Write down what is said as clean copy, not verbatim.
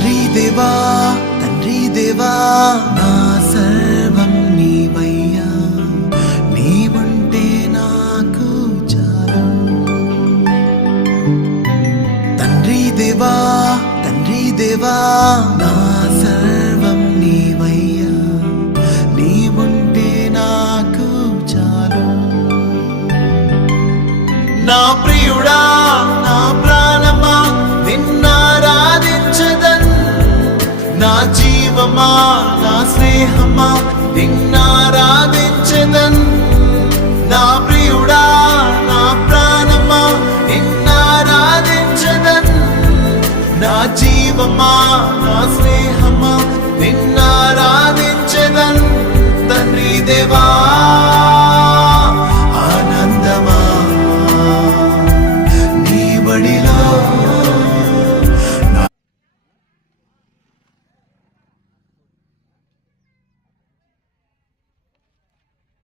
తండ్రి దేవా నా సర్వం నీవయ్యా, నీవుంటే నాకు చాలు. తండ్రి దేవా నా సర్వం నీవయ్యా, నీవుంటే నాకు చాలు. నా ప్రియుడా నా ప్రాణమా నిన్నారాధించదన్, నా జీవమా నా స్నేహమా నిన్నారాధించదన్. నా ప్రియుడా నా ప్రాణమా నిన్నారాధించదన్, నా జీవమా నా స్నేహమా నిన్నారాధించదన్. తండ్రి దేవా